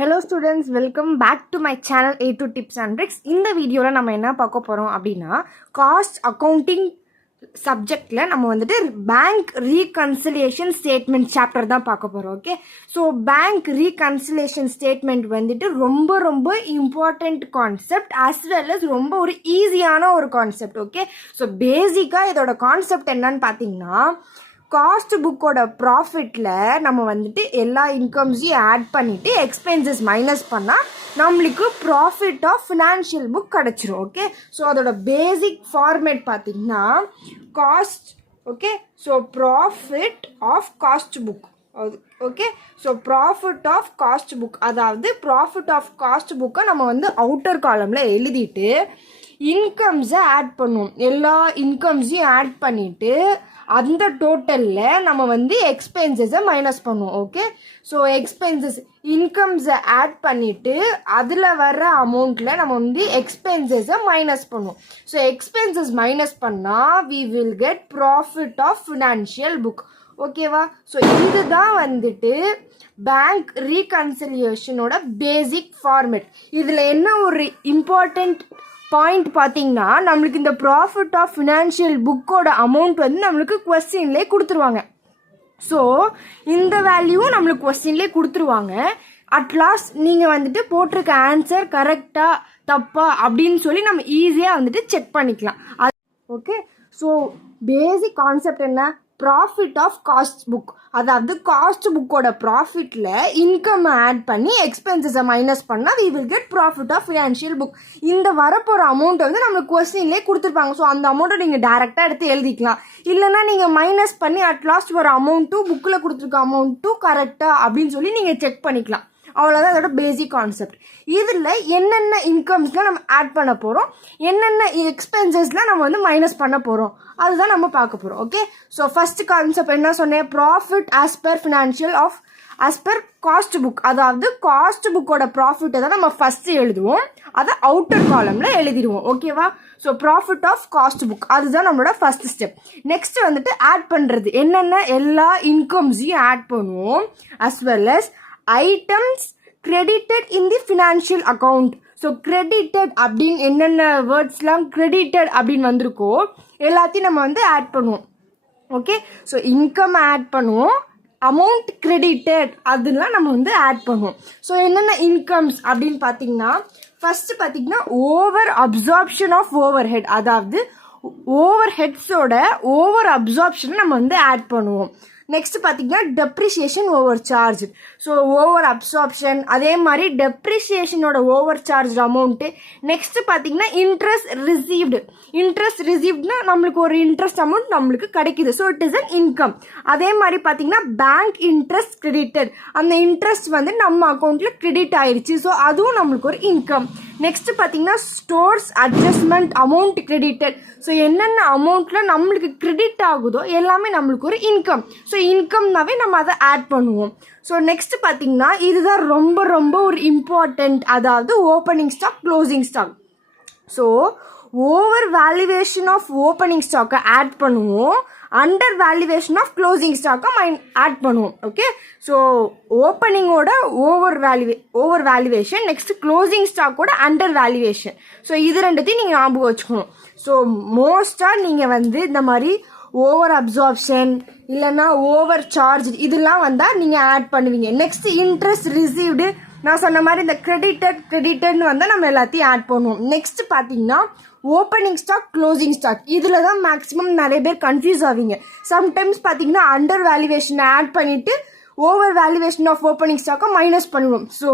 Hello students, welcome back to my channel A2 Tips and Tricks. இந்த வீடியோல நம்ம என்ன பார்க்க போறோம் அப்படினா காஸ்ட் அக்கவுண்டிங் சப்ஜெக்ட்ல நம்ம வந்துட்டு பேங்க் ரீகன்சிலியேஷன் ஸ்டேட்மெண்ட் சாப்டர் தான் பார்க்க போறோம். Okay, so bank reconciliation statement வந்துட்டு ரொம்ப ரொம்ப important concept as well as ரொம்ப ஒரு ஈஸியான ஒரு கான்செப்ட். ஓகே, ஸோ பேசிக்காக இதோட கான்செப்ட் என்னன்னு பார்த்தீங்கன்னா, காஸ்ட் புக்கோட ப்ராஃபிட்டில் நம்ம வந்துட்டு எல்லா இன்கம்ஸையும் ஆட் பண்ணிவிட்டு எக்ஸ்பென்சஸ் மைனஸ் பண்ணால் நம்மளுக்கு ப்ராஃபிட் ஆஃப் ஃபினான்ஷியல் புக் கிடச்சிரும். ஓகே, ஸோ அதோட பேசிக் ஃபார்மேட் பார்த்திங்கன்னா cost. Okay, so profit of cost book. Okay, so profit of cost book, அதாவது ப்ராஃபிட் ஆஃப் காஸ்ட் புக்கை நம்ம வந்து அவுட்டர் காலமில் எழுதிட்டு இன்கம்ஸை ஆட் பண்ணுவோம். எல்லா இன்கம்ஸையும் ஆட் பண்ணிவிட்டு அந்த டோட்டலில் நம்ம வந்து எக்ஸ்பென்சஸை மைனஸ் பண்ணுவோம். ஓகே, ஸோ எக்ஸ்பென்சஸ் இன்கம்ஸை ஆட் பண்ணிவிட்டு அதில் வர்ற அமௌண்ட்டில் நம்ம வந்து எக்ஸ்பென்சஸை மைனஸ் பண்ணுவோம். ஸோ எக்ஸ்பென்சஸ் மைனஸ் பண்ணால் we will get profit of financial book. ஓகேவா, ஸோ இதுதான் வந்துட்டு பேங்க் ரீகன்சிலியேஷனோட பேசிக் ஃபார்மேட். இதில் என்ன ஒரு இம்பார்ட்டண்ட் பாயிண்ட் பார்த்தீங்கன்னா, நம்மளுக்கு இந்த profit of financial book amount வந்து நம்மளுக்கு கொஸ்டின்லேயே கொடுத்துருவாங்க. ஸோ இந்த வேல்யூவும் நம்மளுக்கு கொஸ்டின்லேயே கொடுத்துருவாங்க. அட்லாஸ்ட் நீங்கள் வந்துட்டு போட்டிருக்க ஆன்சர் கரெக்டாக தப்பா அப்படின்னு சொல்லி நம்ம ஈஸியாக வந்துட்டு செக் பண்ணிக்கலாம். ஓகே, ஸோ பேசிக் கான்செப்ட் என்ன, ப்ராஃபிட் ஆஃப் காஸ்ட் புக், அதாவது காஸ்ட் புக்கோட ப்ராஃபிட்டில் இன்கம் ஆட் பண்ணி எக்ஸ்பென்சஸை மைனஸ் பண்ணால் we will get profit of financial book. இந்த வரப்போகிற அமௌண்ட்டை வந்து நம்மளுக்கு கொஸ்டின்லேயே கொடுத்துருப்பாங்க. ஸோ அந்த அமௌண்ட்டை நீங்கள் டேரெக்டாக எடுத்து எழுதிக்கலாம். இல்லைனா நீங்கள் மைனஸ் பண்ணி அட்லாஸ்ட் வர அமௌண்ட்டும் புக்கில் கொடுத்துருக்க அமௌண்ட்டும் கரெக்டாக அப்படின்னு சொல்லி நீங்கள் செக் பண்ணிக்கலாம். அவ்வளோதான் அதோட பேசிக் கான்செப்ட். இதில் என்னென்ன இன்கம்ஸ்லாம் நம்ம ஆட் பண்ண போகிறோம், என்னென்ன எக்ஸ்பென்சஸ்லாம் நம்ம வந்து மைனஸ் பண்ண போகிறோம், அதுதான் நம்ம பார்க்க போகிறோம். ஓகே, ஸோ ஃபர்ஸ்ட் கான்செப்ட் என்ன சொன்னேன், profit as per financial of as per cost book, அதாவது காஸ்ட் புக்கோட ப்ராஃபிட்டை தான் நம்ம ஃபஸ்ட்டு எழுதுவோம், அதை அவுட்டர் காலமில் எழுதிடுவோம். ஓகேவா, so profit of cost book அதுதான் நம்மளோட ஃபர்ஸ்ட் ஸ்டெப். நெக்ஸ்ட் வந்துட்டு ஆட் பண்ணுறது, என்னென்ன எல்லா இன்கம்ஸையும் ஆட் பண்ணுவோம் as well as items credited in the financial account. So credited அப்படின்னு என்னென்ன வேர்ட்ஸ்லாம் credited அப்படின்னு வந்திருக்கோ எல்லாத்தையும் நம்ம வந்து ஆட் பண்ணுவோம். ஓகே, ஸோ இன்கம் ஆட் பண்ணுவோம், அமௌண்ட் credited அதெல்லாம் நம்ம வந்து ஆட் பண்ணுவோம். ஸோ என்னென்ன இன்கம்ஸ் அப்படின்னு பார்த்தீங்கன்னா, ஃபஸ்ட்டு பார்த்தீங்கன்னா over absorption of over head, அதாவது ஓவர் ஹெட்ஸோட ஓவர் அப்சார்ப்ஷன் நம்ம வந்து ஆட் பண்ணுவோம். நெக்ஸ்ட் பார்த்தீங்கன்னா depreciation over charge. So over absorption, அதே மாதிரி டெப்ரிசியேஷனோட ஓவர் சார்ஜ் அமௌண்ட்டு. நெக்ஸ்ட் பார்த்தீங்கன்னா இன்ட்ரெஸ்ட் ரிசீவ்ட்னா நம்மளுக்கு ஒரு இன்ட்ரெஸ்ட் அமௌண்ட் நம்மளுக்கு கிடைக்குது. So it is an income. அதே மாதிரி பார்த்தீங்கன்னா பேங்க் இன்ட்ரெஸ்ட் கிரெடிட்டட், அந்த இன்ட்ரெஸ்ட் வந்து நம்ம அக்கௌண்ட்டில் கிரெடிட் ஆயிடுச்சு. ஸோ அதுவும் நம்மளுக்கு ஒரு இன்கம். நெக்ஸ்ட் பார்த்தீங்கன்னா stores adjustment amount credited. So என்னென்ன அமௌண்ட்டில் நம்மளுக்கு கிரெடிட் ஆகுதோ எல்லாமே நம்மளுக்கு ஒரு இன்கம். ஸோ இன்கம்னாவே நம்ம அதை ஆட் பண்ணுவோம். ஸோ நெக்ஸ்ட் பார்த்தீங்கன்னா இதுதான் ரொம்ப ரொம்ப ஒரு இம்பார்ட்டண்ட், அதாவது opening stock closing stock. So over valuation of opening ஸ்டாக்கை ஆட் பண்ணுவோம், அண்டர் வேல்யூவேஷன் ஆஃப் க்ளோசிங் ஸ்டாக்கை ஆட் பண்ணுவோம். ஓகே, ஸோ ஓப்பனிங்கோட ஓவர் வேல்யூவேஷன், நெக்ஸ்ட் க்ளோசிங் ஸ்டாக்கோட அண்டர் வேல்யூவேஷன். ஸோ இது ரெண்டுத்தையும் நீங்கள் ஞாபகம் வச்சுக்கணும். ஸோ மோஸ்ட்டாக நீங்கள் வந்து இந்த மாதிரி ஓவர் அப்சார்ப்ஷன் இல்லைன்னா ஓவர் சார்ஜ் இதெல்லாம் வந்தால் நீங்கள் ஆட் பண்ணுவீங்க. நெக்ஸ்ட் இன்ட்ரெஸ்ட் ரிசீவ்டு, நான் சொன்ன மாதிரி இந்த கிரெடிட்டட்னு வந்தால் நம்ம எல்லாத்தையும் ஆட் பண்ணுவோம். நெக்ஸ்ட் பார்த்தீங்கன்னா ஓப்பனிங் ஸ்டாக் க்ளோசிங் ஸ்டாக், இதில் தான் மேக்ஸிமம் நிறைய பேர் கன்ஃபியூஸ் ஆவீங்க. சம்டைம்ஸ் பார்த்தீங்கன்னா அண்டர் வேல்யூவேஷனை ஆட் பண்ணிவிட்டு ஓவர் வேல்யூவேஷன் ஆஃப் ஓப்பனிங் ஸ்டாக்கை மைனஸ் பண்ணுவோம். ஸோ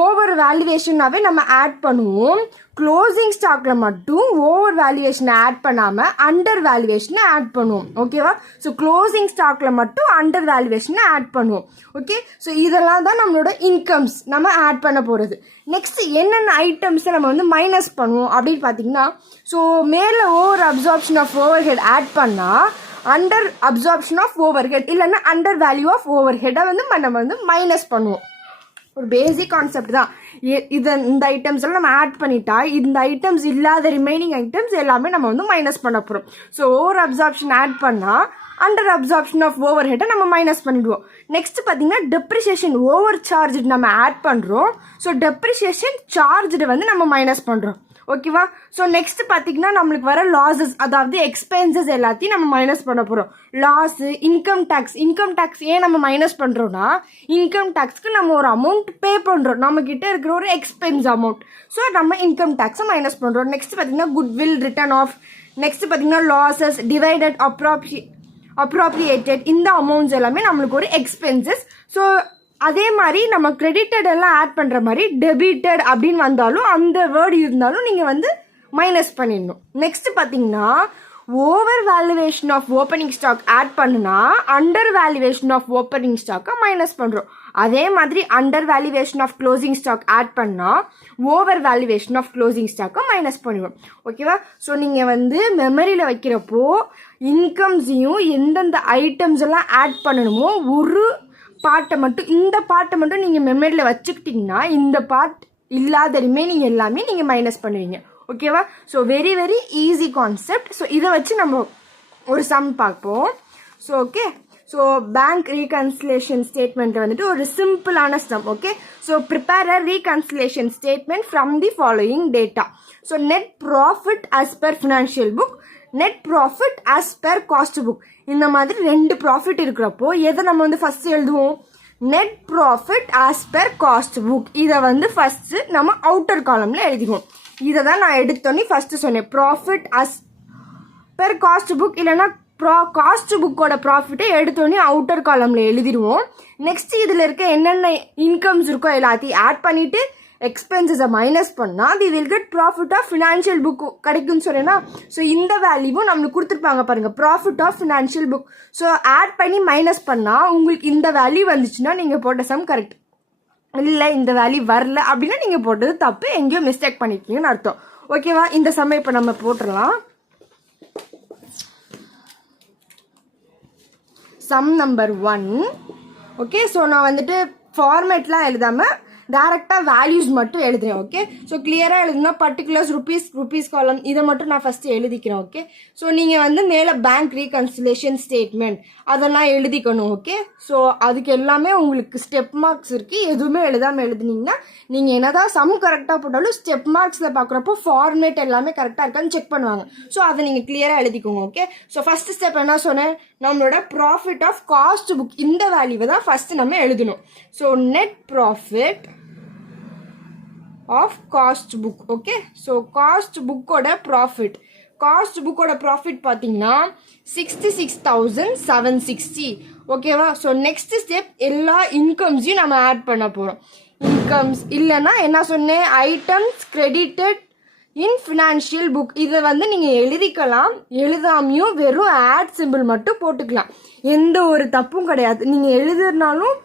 ஓவர் வேல்யூவேஷனாகவே நம்ம ஆட் பண்ணுவோம், க்ளோசிங் ஸ்டாக்கில் மட்டும் ஓவர் வேல்யூவேஷனை ஆட் பண்ணாமல் அண்டர் வேல்யூவேஷனை ஆட் பண்ணுவோம். ஓகேவா, ஸோ க்ளோசிங் ஸ்டாக்கில் மட்டும் அண்டர் வேல்யூவேஷனை ஆட் பண்ணுவோம். ஓகே, ஸோ இதெல்லாம் தான் நம்மளோட இன்கம்ஸ் நம்ம ஆட் பண்ண போகிறது. நெக்ஸ்ட் என்னென்ன ஐட்டம்ஸை நம்ம வந்து மைனஸ் பண்ணுவோம் அப்படின்னு பார்த்தீங்கன்னா, ஸோ மேலே over absorption of over head add பண்ணால் under absorption of over head இல்லைன்னா அண்டர் வேல்யூ ஆஃப் ஓவர் ஹெட்டை வந்து நம்ம வந்து மைனஸ் பண்ணுவோம். ஒரு பேசிக் கான்செப்ட் தான் இது. இந்த ஐட்டம்ஸ் எல்லாம் நம்ம ஆட் பண்ணிட்டா இந்த ஐட்டம்ஸ் இல்லாத ரிமைனிங் ஐட்டம்ஸ் எல்லாமே நம்ம வந்து மைனஸ் பண்ண போகிறோம். ஸோ ஓவர் அப்சார்ப்ஷன் ஆட் பண்ணால் அண்டர் அப்சார்ப்ஷன் ஆஃப் ஓவர் ஹெட்டை நம்ம மைனஸ் பண்ணிடுவோம். நெக்ஸ்ட் பார்த்தீங்கன்னா டெப்ரிசியேஷன் ஓவர் சார்ஜ் நம்ம ஆட் பண்ணுறோம். ஸோ டெப்ரிசியேஷன் சார்ஜு வந்து நம்ம மைனஸ் பண்ணுறோம். ஓகேவா? ஸோ நெக்ஸ்ட் பார்த்தீங்கன்னா நம்மளுக்கு வர லாஸஸ், அதாவது எக்ஸ்பென்சஸ் எல்லாத்தையும் நம்ம மைனஸ் பண்ண போகிறோம். லாஸு, இன்கம் டேக்ஸ் ஏன் நம்ம மைனஸ் பண்ணுறோன்னா, இன்கம் டேக்ஸ்க்கு நம்ம ஒரு அமௌண்ட் பே பண்ணுறோம், நம்மக்கிட்ட இருக்கிற ஒரு எக்ஸ்பென்ஸ் அமௌண்ட். ஸோ நம்ம இன்கம் டேக்ஸை மைனஸ் பண்ணுறோம். நெக்ஸ்ட் பார்த்தீங்கன்னா குட்வில் ரிட்டர்ன் ஆஃப், நெக்ஸ்ட் பார்த்தீங்கன்னா லாஸஸ், டிவைடட், அப்ராப்ரியேட்டட், இந்த அமௌண்ட்ஸ் எல்லாமே நம்மளுக்கு ஒரு எக்ஸ்பென்சஸ். ஸோ அதே மாதிரி நம்ம கிரெடிட்டட் எல்லாம் ஆட் பண்ணுற மாதிரி டெபிட்டட் அப்படின்னு வந்தாலும் அந்த வேர்டு இருந்தாலும் நீங்கள் வந்து மைனஸ் பண்ணிடணும். நெக்ஸ்ட் பார்த்தீங்கன்னா over valuation of opening stock add பண்ணுனா அண்டர் வேல்யூவேஷன் ஆஃப் ஓப்பனிங் ஸ்டாக்கை மைனஸ் பண்ணுறோம். அதே மாதிரி under valuation of closing stock add பண்ணால் ஓவர் வேல்யூவேஷன் ஆஃப் க்ளோசிங் ஸ்டாக்கை மைனஸ் பண்ணுவோம். ஓகேவா? ஸோ நீங்கள் வந்து மெமரியில் வைக்கிறப்போ இன்கம்ஸையும் எந்தெந்த ஐட்டம்ஸ் எல்லாம் ஆட் பண்ணணுமோ ஒரு பார்ட்டை மட்டும், இந்த பார்ட்டை மட்டும் நீங்கள் மெமரியில் வச்சுக்கிட்டிங்கன்னா இந்த பார்ட் இல்லாத ரிமைனிங் எல்லாமே நீங்கள் மைனஸ் பண்ணுவீங்க. ஓகேவா? So very very easy concept. So இதை வச்சு நம்ம ஒரு சம் பார்ப்போம். So okay, so bank reconciliation statement வந்துட்டு ஒரு சிம்பிளான sum. Okay, so prepare a reconciliation statement from the following data. So net profit as per financial book, net profit as per cost book, இந்த மாதிரி ரெண்டு profit இருக்கிறப்போ எதை நம்ம வந்து ஃபர்ஸ்ட் எழுதுவோம்? Net profit as per cost book. இதை வந்து ஃபர்ஸ்ட் நம்ம அவுட்டர் காலம்ல எழுதிக்குவோம். இதை தான் நான் எடுத்தோன்னே ஃபர்ஸ்ட் சொன்னேன், profit as per cost book, இல்லைன்னா காஸ்ட் புக்கோட ப்ராஃபிட்டை எடுத்தோன்னே அவுட்டர் காலம்ல எழுதிடுவோம். நெக்ஸ்ட் இதில் இருக்க என்னென்ன இன்கம்ஸ் இருக்கோ எல்லாத்தையும் ஆட் பண்ணிட்டு எக்ஸ்பென்சஸை மைனஸ் பண்ணால் அது will get profit of financial book கிடைக்கும்னு சொன்னேன்னா. ஸோ இந்த வேல்யூவும் நம்மளுக்கு கொடுத்துருப்பாங்க பாருங்கள், profit of financial book. So add பண்ணி மைனஸ் பண்ணால் உங்களுக்கு இந்த வேல்யூ வந்துச்சுன்னா நீங்கள் போட்ட சம் கரெக்ட், இல்லை இந்த வேல்யூ வரல அப்படின்னா நீங்கள் போட்டது தப்பு, எங்கேயோ மிஸ்டேக் பண்ணிருக்கீங்கன்னு அர்த்தம். ஓகேவா? இந்த சம் இப்போ நம்ம போட்டுடலாம். Sum number 1. ஓகே, ஸோ நான் வந்துட்டு ஃபார்மேட்லாம் எழுதாமல் டேரெக்டாக வேல்யூஸ் மட்டும் எழுதுறேன். ஓகே, ஸோ கிளியராக எழுதுனா பர்டிகுலர்ஸ் ருபீஸ் காலம் இதை மட்டும் நான் ஃபஸ்ட்டு எழுதிக்கிறேன். ஓகே, ஸோ நீங்கள் வந்து மேலே பேங்க் ரீகன்சிலேஷன் ஸ்டேட்மெண்ட் அதெல்லாம் எழுதிக்கணும். ஓகே, ஸோ அதுக்கு எல்லாமே உங்களுக்கு ஸ்டெப் மார்க்ஸ் இருக்குது. எதுவுமே எழுதாமல் எழுதுனீங்கன்னா நீங்கள் என்னதான் சம் கரெக்டாக போட்டாலும் ஸ்டெப் மார்க்ஸில் பார்க்குறப்போ ஃபார்மேட் எல்லாமே கரெக்டாக இருக்கான்னு செக் பண்ணுவாங்க. ஸோ அதை நீங்கள் கிளியராக எழுதிக்கோங்க. ஓகே, ஸோ ஃபஸ்ட்டு ஸ்டெப் என்ன சொன்னேன், நம்மளோட ப்ராஃபிட் ஆஃப் காஸ்ட் புக் இந்த வேல்யூவை தான் ஃபஸ்ட்டு நம்ம எழுதணும். So net profit of cost book. Okay, so cost புக்கோட ப்ராஃபிட் பார்த்தீங்கன்னா 66,760. ஓகேவா? ஸோ நெக்ஸ்ட் ஸ்டெப் எல்லா இன்கம்ஸையும் நம்ம ஆட் பண்ண போகிறோம். இன்கம்ஸ் இல்லைன்னா என்ன சொன்னேன், items credited in financial book. இதை வந்து நீங்கள் எழுதிக்கலாம், எழுதாமையும் வெறும் ஆட் சிம்பிள் மட்டும் போட்டுக்கலாம். எந்த ஒரு தப்பும் கிடையாது. நீங்கள் எழுதுனாலும்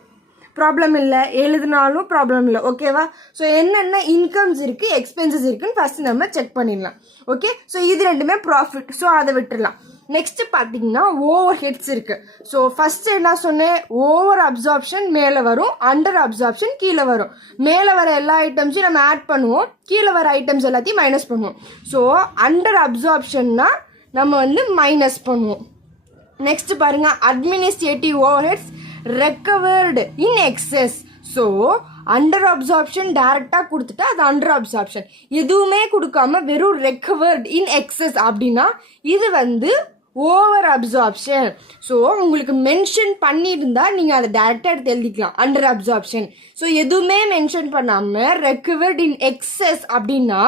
ப்ராப்ளம் இல்லை, எழுதினாலும் ப்ராப்ளம் இல்லை. ஓகேவா? ஸோ என்னென்ன இன்கம்ஸ் இருக்குது எக்ஸ்பென்சஸ் இருக்குன்னு ஃபஸ்ட்டு நம்ம செக் பண்ணிடலாம். ஓகே, ஸோ இது ரெண்டுமே ப்ராஃபிட், ஸோ அதை விட்டுடலாம். நெக்ஸ்ட் பார்த்தீங்கன்னா ஓவர் ஹெட்ஸ் இருக்குது. ஸோ ஃபஸ்ட்டு என்ன சொன்னேன், ஓவர் அப்சார்ப்ஷன் மேலே வரும், அண்டர் அப்சார்ப்ஷன் கீழே வரும். மேலே வர எல்லா ஐட்டம்ஸையும் நம்ம ஆட் பண்ணுவோம், கீழே வர ஐட்டம்ஸ் எல்லாத்தையும் மைனஸ் பண்ணுவோம். ஸோ அண்டர் அப்சார்ப்ஷன்னா நம்ம வந்து மைனஸ் பண்ணுவோம். நெக்ஸ்ட் பாருங்க, administrative over heads recovered in excess. So under absorption டைரக்டாக கொடுத்துட்டு அது அண்டர் அப்சார்ப்ஷன், எதுவுமே கொடுக்காம வெறும் ரெக்கவர்டு இன் எக்ஸஸ் அப்படின்னா இது வந்து ஓவர் அப்சார்ப்ஷன். ஸோ உங்களுக்கு மென்ஷன் பண்ணியிருந்தா நீங்கள் அதை டைரக்டாக எடுத்து எழுதிக்கலாம் அண்டர் அப்சார்ப்ஷன். ஸோ எதுவுமே மென்ஷன் பண்ணாமல் ரெக்கவர்ட் இன் எக்ஸஸ் அப்படின்னா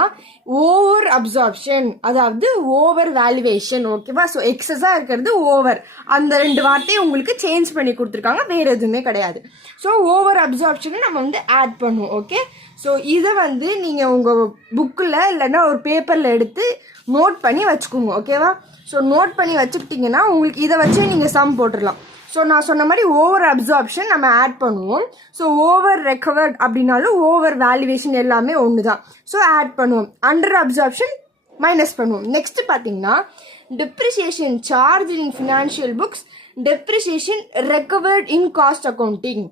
ஓவர் அப்சார்ப்ஷன், அதாவது ஓவர் வேல்யூவேஷன். ஓகேவா? ஸோ எக்ஸஸாக இருக்கிறது ஓவர், அந்த ரெண்டு வார்த்தையை உங்களுக்கு சேஞ்ச் பண்ணி கொடுத்துருக்காங்க, வேறு எதுவுமே கிடையாது. ஸோ ஓவர் அப்சார்ப்ஷனை நம்ம வந்து ஆட் பண்ணுவோம். ஓகே, ஸோ இதை வந்து நீங்கள் உங்கள் புக்கில் இல்லைன்னா ஒரு பேப்பரில் எடுத்து நோட் பண்ணி வச்சுக்கோங்க. ஓகேவா? ஸோ நோட் பண்ணி வச்சுக்கிட்டிங்கன்னா உங்களுக்கு இதை வச்சு நீங்கள் சம் போட்டுடலாம். ஸோ நான் சொன்ன மாதிரி ஓவர் அப்சார்ப்ஷன் நம்ம ஆட் பண்ணுவோம். ஸோ ஓவர் ரெக்கவர்ட் அப்படின்னாலும் ஓவர் வேல்யூவேஷன் எல்லாமே ஒன்று தான். ஸோ ஆட் பண்ணுவோம், அண்டர் அப்சார்ப்ஷன் மைனஸ் பண்ணுவோம். நெக்ஸ்ட் பார்த்தீங்கன்னா depreciation charge in financial books, depreciation recovered in cost accounting.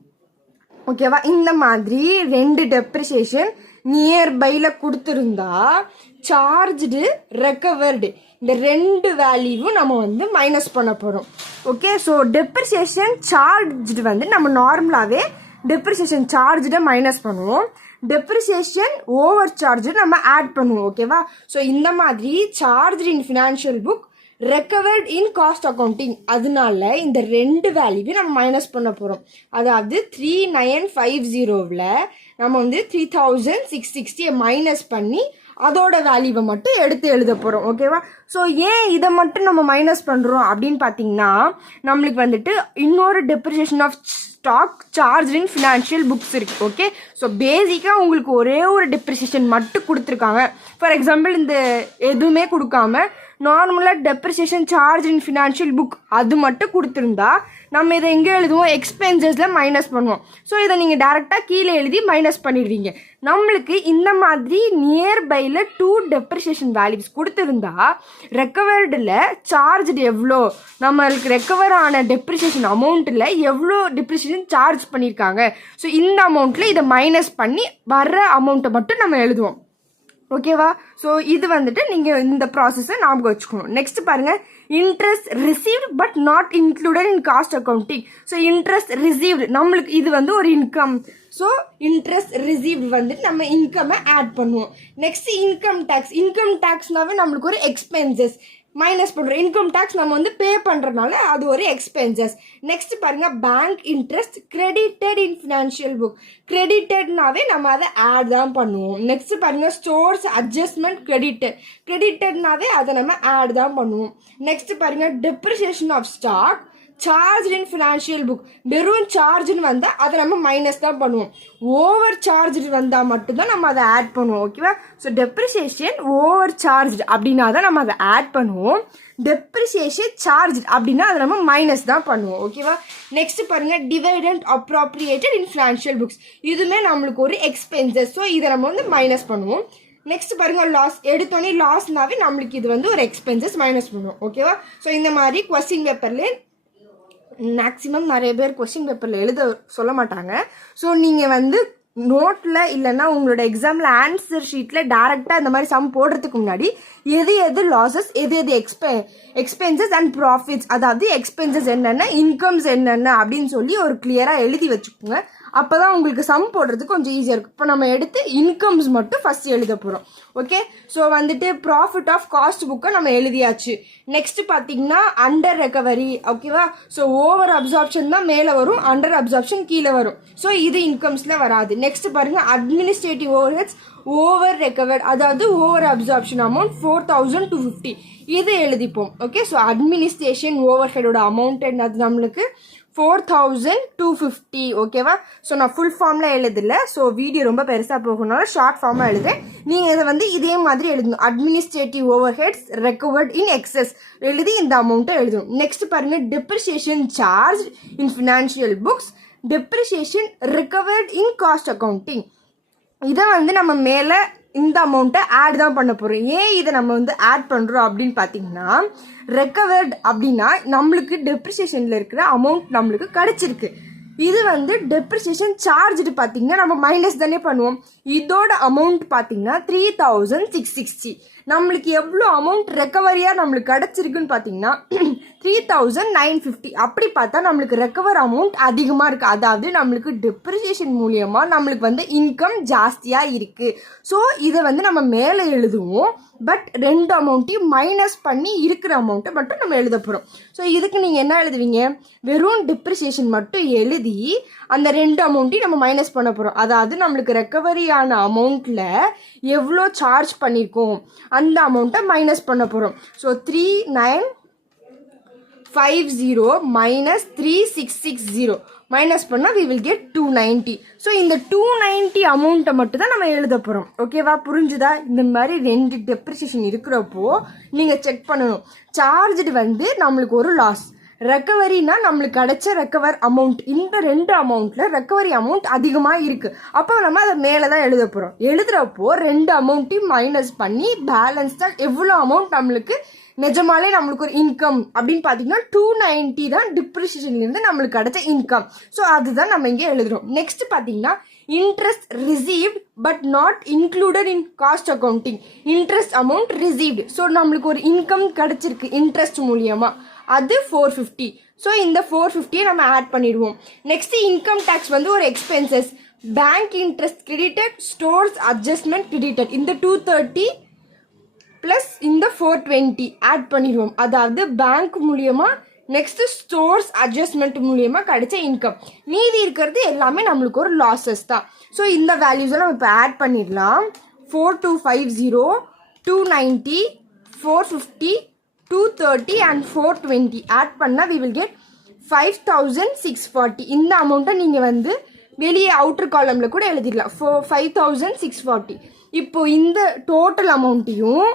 ஓகேவா? இந்த மாதிரி ரெண்டு டெப்ரிசியேஷன் நியர்பையில் கொடுத்துருந்தா சார்ஜ்டு ரெக்கவர்டு இந்த ரெண்டு வேல்யூவும் நம்ம வந்து மைனஸ் பண்ண போகிறோம். ஓகே, ஸோ டெப்ரிசியேஷன் சார்ஜ் வந்து நம்ம நார்மலாகவே டெப்ரிசியேஷன் சார்ஜை மைனஸ் பண்ணுவோம், டெப்ரிசியேஷன் ஓவர் சார்ஜ் நம்ம ஆட் பண்ணுவோம். ஓகேவா, ஸோ இந்த மாதிரி charge in financial book recovered in cost accounting, அதனால இந்த ரெண்டு வேல்யூவையும் நம்ம மைனஸ் பண்ண போகிறோம். அதாவது 3950ல் நம்ம வந்து 3660 மைனஸ் பண்ணி அதோட வேல்யூவை மட்டும் எடுத்து எழுத போகிறோம். ஓகேவா, ஸோ ஏன் இதை மட்டும் நம்ம மைனஸ் பண்ணுறோம் அப்படின்னு பார்த்தீங்கன்னா, நம்மளுக்கு வந்துட்டு இன்னொரு depreciation of stock charge in financial books இருக்குது. ஓகே, ஸோ பேசிக்காக உங்களுக்கு ஒரே ஒரு டெப்ரிசியேஷன் மட்டும் கொடுத்துருக்காங்க. ஃபார் எக்ஸாம்பிள் இந்த எதுவுமே கொடுக்காம நார்மலாக depreciation charge in financial book அது மட்டும் கொடுத்துருந்தா நம்ம இதை எங்கே எழுதுவோம், எக்ஸ்பென்சஸில் மைனஸ் பண்ணுவோம். ஸோ இதை நீங்கள் டேரெக்டாக கீழே எழுதி மைனஸ் பண்ணிடுவீங்க. நம்மளுக்கு இந்த மாதிரி நியர்பையில் 2 டெப்ரிசியேஷன் வேல்யூஸ் கொடுத்துருந்தா ரெக்கவர்டில் சார்ஜ் எவ்வளோ, நம்மளுக்கு ரெக்கவர் ஆன டெப்ரிசியேஷன் அமௌண்ட்டில் எவ்வளோ டெப்ரிசியேஷன் சார்ஜ் பண்ணியிருக்காங்க, ஸோ இந்த அமௌண்ட்டில் இதை மைனஸ் பண்ணி வர்ற அமௌண்ட்டை மட்டும் நம்ம எழுதுவோம். ஓகேவா, ஸோ இது வந்துட்டு நீங்கள் இந்த ப்ராசஸை ஞாபகம் வச்சுக்கணும். நெக்ஸ்ட் பாருங்கள், interest received but not included in cost accounting. So interest received நம்மளுக்கு இது வந்து ஒரு இன்கம். ஸோ இன்ட்ரெஸ்ட் ரிசீவ்டு வந்துட்டு நம்ம இன்கம்மை ஆட் பண்ணுவோம். Next income tax. இன்கம் டேக்ஸ்னாவே நம்மளுக்கு ஒரு எக்ஸ்பென்சஸ் மைனஸ் பண்ணுறோம். இன்கம் டேக்ஸ் நம்ம வந்து பே பண்ணுறதுனால அது ஒரு எக்ஸ்பென்சஸ். நெக்ஸ்ட் பாருங்கள், bank interest credited in financial book. கிரெடிட்டட்னாவே நம்ம அதை ஆட் தான் பண்ணுவோம். நெக்ஸ்ட் பாருங்கள், ஸ்டோர்ஸ் அட்ஜஸ்ட்மெண்ட் கிரெடிட்டட்னாவே அதை நம்ம ஆட் தான் பண்ணுவோம். நெக்ஸ்ட் பாருங்கள், depreciation of stock charge in financial book. வெறும் சார்ஜ்னு வந்தால் அதை நம்ம மைனஸ் தான் பண்ணுவோம். ஓவர் சார்ஜ் வந்தால் மட்டும்தான் நம்ம அதை ஆட் பண்ணுவோம். ஓகேவா, ஸோ டெப்ரிசியேஷன் ஓவர் சார்ஜ் அப்படின்னா தான் நம்ம அதை ஆட் பண்ணுவோம். டெப்ரிசியேஷன் சார்ஜ் அப்படின்னா அதை நம்ம மைனஸ் தான் பண்ணுவோம். ஓகேவா, நெக்ஸ்ட் பாருங்கள், டிவைடண்ட் அப்ராப்ரியேட்டட் இன் ஃபினான்ஷியல் புக்ஸ். இதுவுமே நம்மளுக்கு ஒரு எக்ஸ்பென்சஸ். ஸோ இதை நம்ம வந்து மைனஸ் பண்ணுவோம். நெக்ஸ்ட் பாருங்க, லாஸ். எடுத்தோடனே லாஸ்னாவே நம்மளுக்கு இது வந்து ஒரு எக்ஸ்பென்சஸ் மைனஸ் பண்ணுவோம். ஓகேவா, ஸோ இந்த மாதிரி கொஸ்டின் பேப்பர்ல மேக்ஸிமம் நிறைய பேர் கொஸ்டின் பேப்பரில் எழுத சொல்ல மாட்டாங்க. ஸோ நீங்கள் வந்து நோட்டில் இல்லைன்னா உங்களோட எக்ஸாமில் ஆன்சர் ஷீட்டில் டேரெக்டாக இந்த மாதிரி சம் போடுறதுக்கு முன்னாடி எது எது லாஸஸ், எது எது எக்ஸ்பென்சஸ் அண்ட் ப்ராஃபிட்ஸ், அதாவது எக்ஸ்பென்சஸ் என்னென்ன, இன்கம்ஸ் என்னென்ன அப்படின்னு சொல்லி ஒரு கிளியராக எழுதி வச்சுக்கோங்க. அப்போ தான் உங்களுக்கு சம் போடுறதுக்கு கொஞ்சம் ஈஸியாக இருக்கும். இப்போ நம்ம எடுத்து இன்கம்ஸ் மட்டும் ஃபஸ்ட் எழுத போகிறோம். ஓகே, ஸோ வந்துட்டு ப்ராஃபிட் ஆஃப் காஸ்ட் புக்கை நம்ம எழுதியாச்சு. நெக்ஸ்ட் பார்த்தீங்கன்னா அண்டர் ரெக்கவரி. ஓகேவா, ஸோ ஓவர் அப்சார்ப்ஷன் தான் மேலே வரும், அண்டர் அப்சார்ப்ஷன் கீழே வரும். ஸோ இது இன்கம்ஸில் வராது. நெக்ஸ்ட் பாருங்கள், அட்மினிஸ்ட்ரேட்டிவ் ஓவர்ஹெட்ஸ் ஓவர் ரெக்கவர்ட், அதாவது ஓவர் அப்சார்ப்ஷன் அமௌண்ட் 4250 இது எழுதிப்போம். ஓகே, ஸோ அட்மினிஸ்ட்ரேஷன் ஓவர்ஹெடோட அமௌண்ட் என்னது நம்மளுக்கு 4250. ஓகேவா, ஸோ நான் ஃபுல் ஃபார்மில் எழுதல, ஸோ வீடியோ ரொம்ப பெருசாக போகணும்னால ஷார்ட் ஃபார்மாக எழுதுறேன். நீங்கள் இதை வந்து இதே மாதிரி எழுதணும். Administrative overheads recovered in excess எழுதி இந்த அமௌண்ட்டை எழுதணும். நெக்ஸ்ட் பாருங்கள், depreciation charge in financial books, depreciation recovered in cost accounting. இதை வந்து நம்ம மேலே இந்த அமௌண்ட்டை ஆட் தான் பண்ண போகிறோம். ஏன் இதை நம்ம வந்து ஆட் பண்ணுறோம் அப்படின்னு பார்த்தீங்கன்னா, ரெக்கவர்ட் அப்படின்னா நம்மளுக்கு டெப்ரிசியேஷனில் இருக்கிற அமௌண்ட் நம்மளுக்கு கிடச்சிருக்கு. இது வந்து டெப்ரிசியேஷன் சார்ஜ்டு பார்த்தீங்கன்னா நம்ம மைனஸ் தானே பண்ணுவோம். இதோட அமௌண்ட் பார்த்தீங்கன்னா 3660. நம்மளுக்கு எவ்வளோ அமௌண்ட் ரெக்கவரியாக நம்மளுக்கு கிடச்சிருக்குன்னு பார்த்தீங்கன்னா 3950. அப்படி பார்த்தா நம்மளுக்கு ரெக்கவர் அமௌண்ட் அதிகமாக இருக்குது. அதாவது நம்மளுக்கு டெப்ரிசியேஷன் மூலியமாக நம்மளுக்கு வந்து இன்கம் ஜாஸ்தியாக இருக்குது. ஸோ இதை வந்து நம்ம மேலே எழுதுவோம். பட் ரெண்டு அமௌண்ட்டையும் மைனஸ் பண்ணி இருக்கிற அமௌண்ட்டை மட்டும் நம்ம எழுத போகிறோம். ஸோ இதுக்கு நீங்கள் என்ன எழுதுவீங்க, வெறும் டெப்ரிசியேஷன் மட்டும் எழுதி அந்த ரெண்டு அமௌண்ட்டையும் நம்ம மைனஸ் பண்ண போகிறோம். அதாவது நம்மளுக்கு ரெக்கவரியான அமௌண்ட்டில் எவ்வளோ சார்ஜ் பண்ணியிருக்கோம் அந்த அமௌண்ட்டை மைனஸ் பண்ண போகிறோம். ஸோ 3950 மைனஸ் 3660 மைனஸ் பண்ணால் we will get 290. ஸோ இந்த 290 அமௌண்ட்டை மட்டும் தான் நம்ம எழுத போகிறோம். ஓகேவா, புரிஞ்சுதா? இந்த மாதிரி ரெண்டு டெப்ரிசியேஷன் இருக்கிறப்போ நீங்கள் செக் பண்ணணும். சார்ஜ்டு வந்து நம்மளுக்கு ஒரு லாஸ், ரெக்கவரினா நம்மளுக்கு கிடைச்ச ரெக்கவர் அமௌண்ட். இந்த ரெண்டு அமௌண்ட்டில் ரெக்கவரி அமௌண்ட் அதிகமாக இருக்குது. அப்போ நம்ம அதை மேலே தான் எழுத போகிறோம். எழுதுகிறப்போ ரெண்டு அமௌண்ட்டையும் மைனஸ் பண்ணி பேலன்ஸ்டாக எவ்வளோ அமௌண்ட் நம்மளுக்கு நிஜமாலே நம்மளுக்கு ஒரு இன்கம் அப்படின்னு பார்த்தீங்கன்னா 290 தான் டிப்ரிசியேஷன்லேருந்து நம்மளுக்கு கிடைச்ச இன்கம். ஸோ அதுதான் நம்ம இங்கே எழுதுகிறோம். நெக்ஸ்ட் பார்த்தீங்கன்னா interest received but not included in cost accounting. Interest amount received. So நம்மளுக்கு ஒரு இன்கம் கிடைச்சிருக்கு இன்ட்ரெஸ்ட் மூலியமா, அது 450. ஸோ இந்த 450 நம்ம ஆட் பண்ணிடுவோம். நெக்ஸ்ட் இன்கம் டேக்ஸ் வந்து ஒரு expenses. Bank interest credited, stores adjustment credited. இந்த 230 ப்ளஸ் இந்த 420 ஆட் பண்ணிடுவோம். அதாவது பேங்க் மூலியமா நெக்ஸ்ட் ஸ்டோர்ஸ் அட்ஜஸ்ட்மெண்ட் மூலியமா கிடைச்ச இன்கம். மீதி இருக்கிறது எல்லாமே நம்மளுக்கு ஒரு லாஸஸ் தான். ஸோ இந்த வேல்யூஸை நம்ம இப்போ ஆட் பண்ணிடலாம். 4250, 290, 450, 230 and 420 ஆட் பண்ணால் we will get 5640. இந்த அமௌண்ட்டை நீங்கள் வந்து வெளியே அவுட்டர் காலமில் கூட எழுதிடலாம். 5640. இப்போ இந்த டோட்டல் அமௌண்ட்டையும்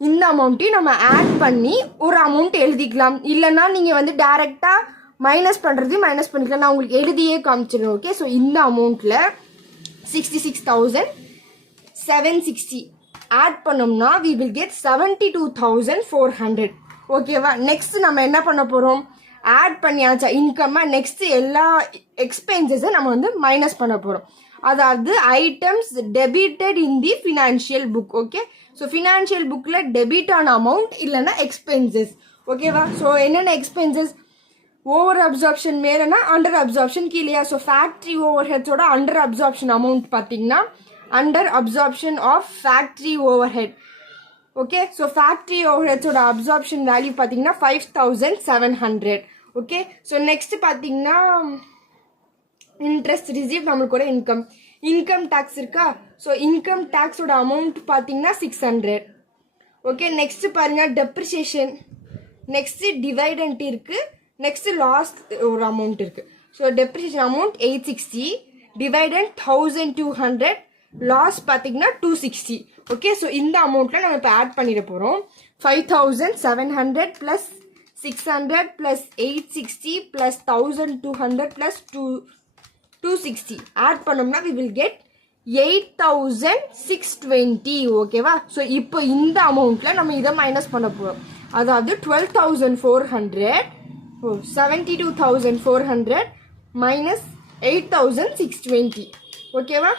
இந்த அமௌண்ட்டையும் நம்ம ஆட் பண்ணி ஒரு அமௌண்ட் எழுதிக்கலாம். இல்லைன்னா நீங்கள் வந்து டைரெக்டாக மைனஸ் பண்ணுறதையும் மைனஸ் பண்ணிக்கலாம். நான் உங்களுக்கு எழுதியே காமிச்சிடுறேன். ஓகே, ஸோ இந்த அமௌண்ட்டில் 66,760 ஆட் பண்ணோம்னா we will get 72,400. ஓகேவா? நெக்ஸ்ட் நம்ம என்ன பண்ண போகிறோம்? ஆட் பண்ணியாச்சா இன்கம்மை, நெக்ஸ்ட் எல்லா எக்ஸ்பென்சஸை நம்ம வந்து மைனஸ் பண்ண போகிறோம். அதாவது items debited in the financial book. Okay, so financial புக்கில் டெபிட் ஆன அமௌண்ட் இல்லைன்னா எக்ஸ்பென்சஸ். ஓகேவா? ஸோ என்னென்ன எக்ஸ்பென்சஸ்? ஓவர் அப்சார்ப்ஷன் மேலேனா அண்டர் அப்சார்ப்ஷன் கீழேயா? ஸோ ஃபேக்ட்ரி ஓவர் ஹெட்ஸோட அண்டர் அப்சார்ப்ஷன் அமௌண்ட் பார்த்தீங்கன்னா under absorption of factory overhead. Okay, so factory over ஹெட்ஸோட அப்சார்ப்ஷன் வேல்யூ பார்த்தீங்கன்னா 5700. ஓகே, ஸோ நெக்ஸ்ட் பார்த்தீங்கன்னா இன்ட்ரெஸ்ட் ரிசீவ் நம்மளுக்கு ஒரு இன்கம். இன்கம் டேக்ஸ் இருக்கா? ஸோ இன்கம் டேக்ஸோட அமௌண்ட் பார்த்தீங்கன்னா 600. ஓகே, நெக்ஸ்ட் பாருங்க டெப்ரிசியேஷன், நெக்ஸ்ட் டிவைடண்ட் இருக்கு, நெக்ஸ்ட் லாஸ் ஒரு அமௌண்ட் இருக்கு. So depreciation amount 860, dividend 1200, loss பார்த்தீங்கன்னா 260. ஓகே, ஸோ இந்த அமௌண்ட்டில் நம்ம இப்போ ஆட் பண்ணிட போகிறோம். 5700 plus 600 plus 860 plus 1200 plus 260 add பண்ணோம்னா we will get 8620. ஓகேவா? ஸோ இப்போ இந்த அமௌண்ட்டில் நம்ம இதை மைனஸ் பண்ண போகிறோம். அதாவது 12,400, 72,400 மைனஸ் 8620. ஓகேவா?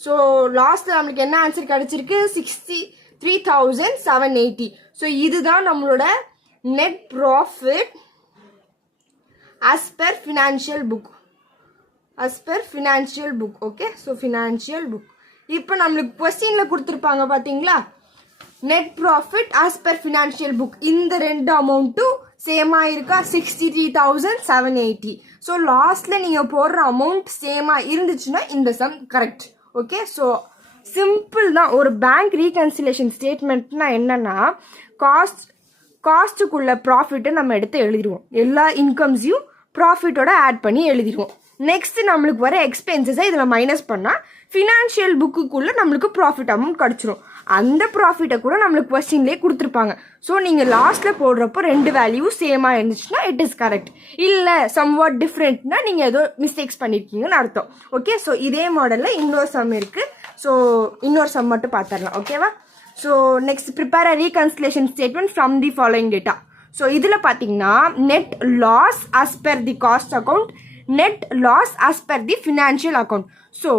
ஸோ லாஸ்ட்டில் நம்மளுக்கு என்ன ஆன்சர் கிடச்சிருக்கு? 63,780. ஸோ இதுதான் நம்மளோட net profit as per financial book. Okay, so financial book. இப்போ நம்மளுக்கு கொஸ்டினில் கொடுத்துருப்பாங்க பார்த்தீங்களா, net profit as per financial book. இந்த ரெண்டு அமௌண்ட்டும் சேமாக இருக்கா? 63,780. ஸோ லாஸ்ட்டில் நீங்கள் போடுற அமௌண்ட் சேமாக இருந்துச்சுன்னா இந்த sum correct. Okay, so simple தான். ஒரு பேங்க் ரீகன்சிலேஷன் ஸ்டேட்மெண்ட்னா என்னன்னா, காஸ்ட்டுக்குள்ள ப்ராஃபிட்டை நம்ம எடுத்து எழுதிடுவோம். எல்லா இன்கம்ஸையும் ப்ராஃபிட்டோட ஆட் பண்ணி எழுதிடுவோம். நெக்ஸ்ட் நம்மளுக்கு வர எக்ஸ்பென்சஸை இதில் மைனஸ் பண்ணால் ஃபினான்ஷியல் புக்குக்குள்ளே நம்மளுக்கு ப்ராஃபிட் அமௌண்ட் கிடச்சிரும். அந்த ப்ராஃபிட்டை கூட நம்மளுக்கு கொஸ்டின்லேயே கொடுத்துருப்பாங்க. ஸோ நீங்கள் லாஸ்ட்டில் போடுறப்போ ரெண்டு வேல்யூ சேமாக இருந்துச்சுன்னா இட் இஸ் கரெக்ட். இல்லை சம்வாட் டிஃப்ரெண்ட்னா நீங்கள் ஏதோ மிஸ்டேக்ஸ் பண்ணியிருக்கீங்கன்னு அர்த்தம். ஓகே, ஸோ இதே மாடலில் இன்னொரு சம் இருக்குது. ஸோ இன்னொரு சம் மட்டும் பார்த்துடலாம். ஓகேவா? So next prepare a reconciliation statement from the following data. So இதில் பார்த்தீங்கன்னா net loss as per the cost account, net loss as per the financial account. So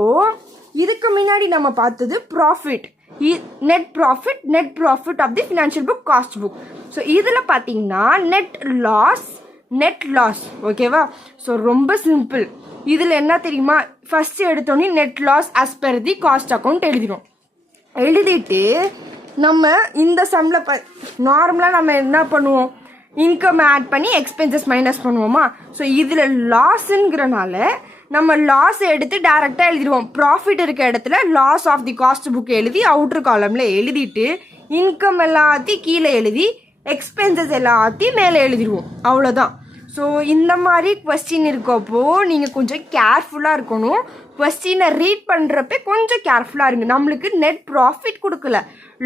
இதுக்கு முன்னாடி நம்ம பார்த்தது profit, net profit of the financial book, cost book. So இதில் பார்த்தீங்கன்னா net loss. ஓகேவா? So ரொம்ப சிம்பிள். இதில் என்ன தெரியுமா, ஃபர்ஸ்ட் எடுத்தோன்னே net loss as per the cost account எழுதிட்டு நம்ம இந்த சம்மில் நார்மலாக நம்ம என்ன பண்ணுவோம், இன்கம் ஆட் பண்ணி எக்ஸ்பென்சஸ் மைனஸ் பண்ணுவோமா. ஸோ இதில் லாஸுங்கிறனால நம்ம லாஸ் எடுத்து டேரெக்டாக எழுதிடுவோம். ப்ராஃபிட் இருக்க இடத்துல loss of the cost book எழுதி அவுட்டர் காலமில் எழுதிட்டு இன்கம் எல்லாத்தையும் கீழே எழுதி எக்ஸ்பென்சஸ் எல்லாத்தையும் மேலே எழுதிடுவோம். அவ்வளோதான். ஸோ இந்த மாதிரி கொஸ்டின் இருக்கப்போ நீங்கள் கொஞ்சம் கேர்ஃபுல்லாக இருக்கணும். கொஸ்டினை ரீட் பண்ணுறப்ப கொஞ்சம் கேர்ஃபுல்லாக இருங்க. நம்மளுக்கு நெட் ப்ராஃபிட் கொடுக்கல,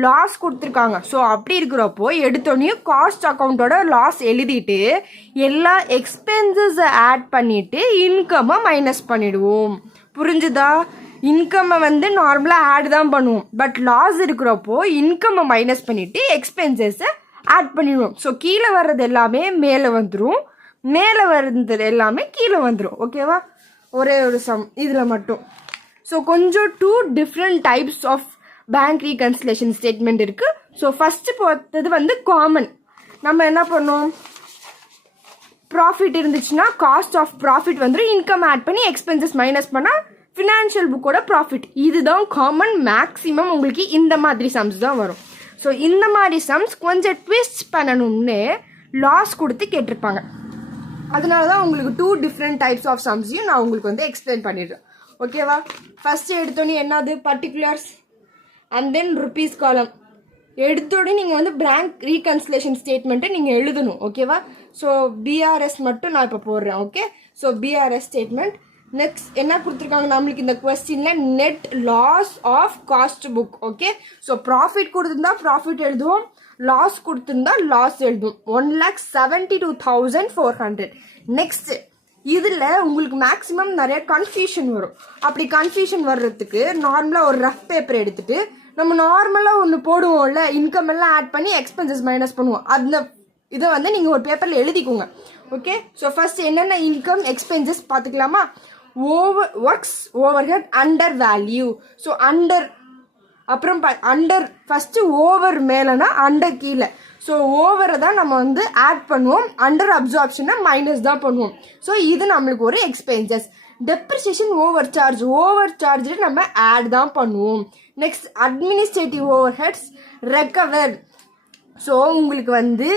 லாஸ் கொடுத்துருக்காங்க. ஸோ அப்படி இருக்கிறப்போ எடுத்தோடனே காஸ்ட் அக்கௌண்ட்டோட லாஸ் எழுதிட்டு எல்லா எக்ஸ்பென்சஸை ஆட் பண்ணிவிட்டு இன்கம்மை மைனஸ் பண்ணிடுவோம். புரிஞ்சுதா? இன்கம்மை வந்து நார்மலாக ஆட் தான் பண்ணுவோம். பட் லாஸ் இருக்கிறப்போ இன்கம்மை மைனஸ் பண்ணிவிட்டு எக்ஸ்பென்சஸை ஆட் பண்ணிடுவோம். ஸோ கீழே வர்றது எல்லாமே மேலே வந்துடும், மேலே வர்றது எல்லாமே கீழே வந்துடும். ஓகேவா? ஒரே ஒரு சம் இதில் மட்டும். ஸோ கொஞ்சம் 2 different types of bank reconciliation statement இருக்குது. ஸோ ஃபஸ்ட்டு பார்த்தது வந்து காமன். நம்ம என்ன பண்ணோம், ப்ராஃபிட் இருந்துச்சுன்னா காஸ்ட் ஆஃப் ப்ராஃபிட் வந்து இன்கம் ஆட் பண்ணி எக்ஸ்பென்சஸ் மைனஸ் பண்ணால் ஃபினான்ஷியல் புக்கோட ப்ராஃபிட். இதுதான் காமன். மேக்ஸிமம் உங்களுக்கு இந்த மாதிரி சம்ஸ் தான் வரும். ஸோ இந்த மாதிரி சம்ஸ் கொஞ்சம் ட்விஸ்ட் பண்ணணும்னு லாஸ் கொடுத்து கேட்டிருப்பாங்க. அதனால தான் உங்களுக்கு 2 டிஃப்ரெண்ட் டைப்ஸ் ஆஃப் சம்ஸையும் நான் உங்களுக்கு வந்து எக்ஸ்பிளைன் பண்ணிடுறேன். ஓகேவா? ஃபஸ்ட்டு எடுத்தோன்னே என்னது பர்டிகுலர்ஸ் அண்ட் தென் ருபீஸ் காலம். எடுத்தோடனே நீங்கள் வந்து பேங்க் ரீகன்சிலேஷன் ஸ்டேட்மெண்ட்டை நீங்கள் எழுதணும். ஓகேவா? ஸோ பிஆர்எஸ் மட்டும் நான் இப்போ போடுறேன். Okay, so BRS statement. Next என்ன கொடுத்துருக்காங்க நம்மளுக்கு இந்த கொஸ்டினில், net loss of cost book. Okay, so profit கொடுத்துருந்தா ப்ராஃபிட் எழுதுவோம், லாஸ் கொடுத்துருந்தா லாஸ் எழுதுவோம். 1,72,400. நெக்ஸ்ட் இதில் உங்களுக்கு மேக்ஸிமம் நிறைய கன்ஃபியூஷன் வரும். அப்படி கன்ஃபியூஷன் வர்றதுக்கு நார்மலாக ஒரு ரஃப் பேப்பர் எடுத்துட்டு நம்ம நார்மலாக ஒன்று போடுவோம்ல, இன்கம் எல்லாம் ஆட் பண்ணி எக்ஸ்பென்சஸ் மைனஸ் பண்ணுவோம். அந்த இதை வந்து நீங்கள் ஒரு பேப்பரில் எழுதிக்கோங்க. ஓகே, ஸோ ஃபர்ஸ்ட் என்னென்ன இன்கம் எக்ஸ்பென்சஸ் பார்த்துக்கலாமா? Works overhead under value. So under, அப்புறம் அண்டர் ஃபஸ்ட்டு ஓவர் மேலேனா அண்டர் கீழே. ஸோ ஓவரை தான் நம்ம வந்து ஆட் பண்ணுவோம், அண்டர் அப்சார்ப்ஷனை மைனஸ் தான் பண்ணுவோம். ஸோ இது நம்மளுக்கு ஒரு எக்ஸ்பென்சஸ். டெப்ரிசியேஷன் ஓவர் சார்ஜ் நம்ம ஆட் தான் பண்ணுவோம். Next administrative over heads recover. So உங்களுக்கு வந்து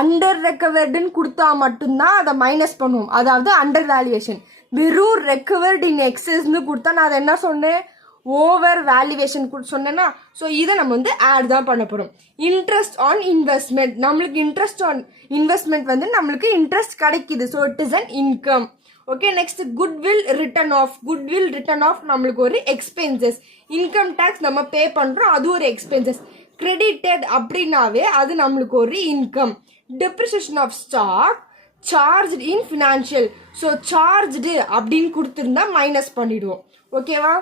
அண்டர் ரெக்கவர்டுன்னு கொடுத்தா மட்டும்தான் அதை மைனஸ் பண்ணுவோம், அதாவது அண்டர் வேல்யூவேஷன். வெறும் ரெக்கவர்டு இன் எக்ஸஸ்ன்னு கொடுத்தா நான் அதை என்ன சொன்னேன், ஓவர் வேல்யூவேஷன் சொன்னேன்னா. ஸோ இதை நம்ம வந்து ஆட் தான் பண்ண போகிறோம். இன்ட்ரெஸ்ட் ஆன் இன்வெஸ்ட்மெண்ட், நம்மளுக்கு இன்ட்ரெஸ்ட் ஆன் இன்வெஸ்ட்மெண்ட் வந்து நம்மளுக்கு இன்ட்ரெஸ்ட் கிடைக்குது. So it is an income. Okay, next goodwill return of நம்மளுக்கு ஒரு எக்ஸ்பென்சஸ். இன்கம் டேக்ஸ் நம்ம பே பண்ணுறோம், அது ஒரு எக்ஸ்பென்சஸ். கிரெடிட்டட் அப்படின்னாவே அது நம்மளுக்கு ஒரு income. Depreciation of stock charged in financial. So charged அப்படின்னு கொடுத்துருந்தா மைனஸ் பண்ணிடுவோம். ஓகேவா?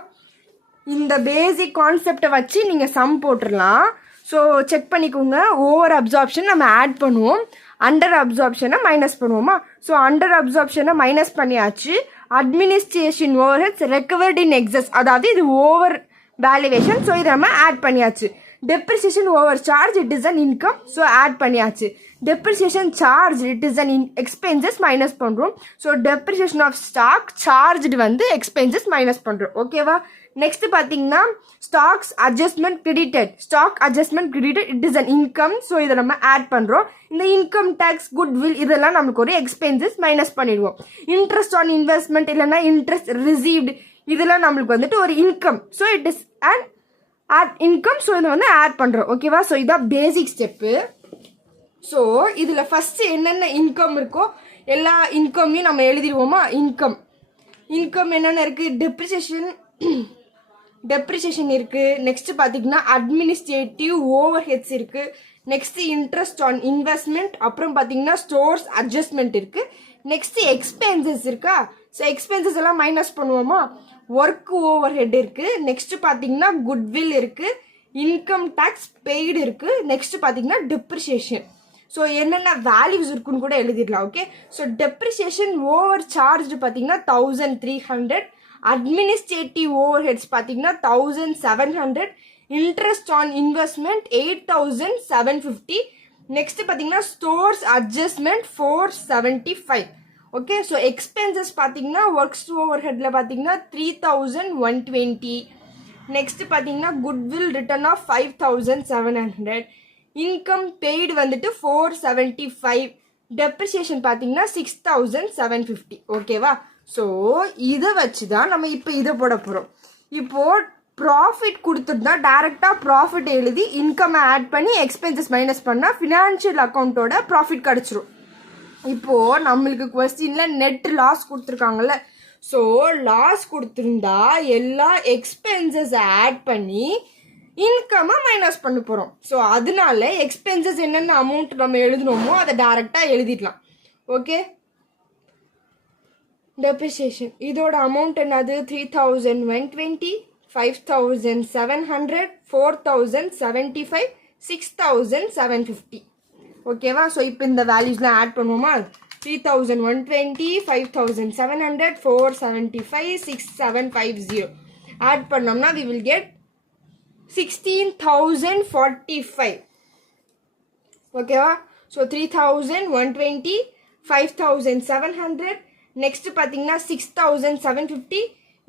இந்த பேசிக் கான்செப்டை வச்சு நீங்கள் சம் போட்டுடலாம். ஸோ செக் பண்ணிக்கோங்க. ஓவர் அப்சார்ப்ஷன் நம்ம ஆட் பண்ணுவோம், அண்டர் அப்சார்ப்ஷனை மைனஸ் பண்ணுவோமா? ஸோ அண்டர் அப்சார்ப்ஷனை மைனஸ் பண்ணியாச்சு. Administration overheads recovered in excess, அதாவது இது ஓவர் வேல்யூவேஷன். ஸோ இதை நம்ம ஆட் பண்ணியாச்சு. Depreciation over charge it is an income. So add பண்ணியாச்சு. Depreciation charge it is an expenses minus பண்ணுறோம். So depreciation of stock charged வந்து expenses minus பண்ணுறோம். ஓகேவா? நெக்ஸ்ட் பார்த்தீங்கன்னா stock adjustment credited it is an income. So இதை நம்ம add பண்ணுறோம். இந்த இன்கம் டேக்ஸ் குட்வில் இதெல்லாம் நமக்கு ஒரு எக்ஸ்பென்சஸ் மைனஸ் பண்ணிடுவோம். இன்ட்ரெஸ்ட் ஆன் இன்வெஸ்ட்மெண்ட் இல்லைன்னா இன்ட்ரெஸ்ட் ரிசீவ்டு இதெல்லாம் நம்மளுக்கு வந்துட்டு ஒரு income. So it is and add income. So இதை வந்து ஆட் பண்ணுறோம். ஓகேவா? ஸோ இதான் பேசிக் ஸ்டெப்பு. ஸோ இதில் ஃபஸ்ட்டு என்னென்ன இன்கம் இருக்கோ எல்லா இன்கம்மையும் நம்ம எழுதிடுவோமா? இன்கம் என்னென்ன இருக்குது? டெப்ரிசியேஷன் இருக்குது. நெக்ஸ்ட் பார்த்தீங்கன்னா அட்மினிஸ்ட்ரேட்டிவ் ஓவர் ஹெட்ஸ் இருக்குது. நெக்ஸ்ட் இன்ட்ரெஸ்ட் ஆன் இன்வெஸ்ட்மெண்ட், அப்புறம் பார்த்தீங்கன்னா ஸ்டோர்ஸ் அட்ஜஸ்ட்மெண்ட் இருக்குது. நெக்ஸ்ட் எக்ஸ்பென்சஸ் இருக்கா? ஸோ எக்ஸ்பென்சஸ் எல்லாம் மைனஸ் பண்ணுவோமா? ஒர்க் ஓவர் ஹெட் இருக்குது. நெக்ஸ்ட் பார்த்தீங்கன்னா குட்வில் இருக்குது. இன்கம் டேக்ஸ் பெய்டு இருக்குது. நெக்ஸ்ட் பார்த்தீங்கன்னா டெப்ரிசியேஷன். ஸோ என்னென்ன வேல்யூஸ் இருக்குன்னு கூட எழுதிடலாம். Okay, so depreciation over charge பார்த்தீங்கன்னா 1,300. அட்மினிஸ்ட்ரேட்டிவ் ஓவர் ஹெட்ஸ் பார்த்தீங்கன்னா 1,700. Interest on investment 8,750. நெக்ஸ்ட் பார்த்தீங்கன்னா stores adjustment 475. Okay, so expenses பார்த்தீங்கன்னா ஒர்க்ஸ் ஓவர் ஹெட்டில் பார்த்தீங்கன்னா 3,120. நெக்ஸ்ட் பார்த்தீங்கன்னா goodwill return of 5,700. Income paid வந்துட்டு 475. டெப்ரிசியேஷன் பார்த்தீங்கன்னா 6,750. ஓகேவா? ஸோ இதை வச்சு தான் நம்ம இப்போ இதை போட போகிறோம். இப்போது ப்ராஃபிட் கொடுத்துருந்தா டேரெக்டாக ப்ராஃபிட் எழுதி இன்கம் ஆட் பண்ணி எக்ஸ்பென்சஸ் மைனஸ் பண்ணால் ஃபினான்ஷியல் அக்கௌண்ட்டோட ப்ராஃபிட் கிடச்சிரும். இப்போது நம்மளுக்கு கொஸ்டினில் நெட் லாஸ் கொடுத்துருக்காங்கல்ல. ஸோ லாஸ் கொடுத்துருந்தா எல்லா எக்ஸ்பென்சஸ் ஆட் பண்ணி இன்கம்மை மைனஸ் பண்ண போகிறோம். ஸோ அதனால எக்ஸ்பென்சஸ் என்னென்ன அமௌண்ட் நம்ம எழுதணுமோ அதை டேரெக்டாக எழுதிடலாம். ஓகே, டெப்ரிசியேஷன் இதோட அமௌண்ட் என்னது? 3,120, 5,700, 4,075, 6,750. ஓகேவா? ஸோ இப்போ இந்த வேல்யூஸ்லாம் ஆட் பண்ணுவோமா? 3,120, 5,700, 475, 6,750. ஆட் பண்ணோம்னா we will get 16,045 ஓகேவா. ஸோ 3,120 5,700 நெக்ஸ்ட் பார்த்தீங்கன்னா 6,750